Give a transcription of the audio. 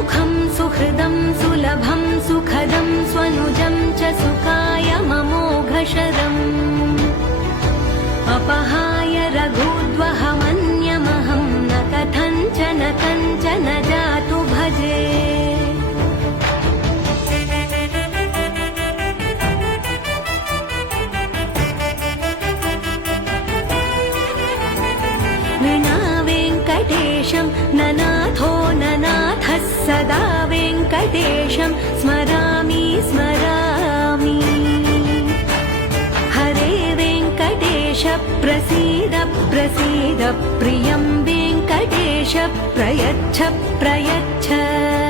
सुमुखं सुहृदं सुलभं सुखदं स्वनुजं च सुखाय ममोघशरम् अपहाय रघुद्वहमन्यमहं न कथञ्चन कञ्चन जातु भजे विना वेङ्कटेशं ननाथो ननाथः सदा वेङ्कटेशं स्मरामि स्मरामि हरे वेङ्कटेश प्रसीद प्रसीद प्रियं वेङ्कटेश प्रयच्छ प्रयच्छ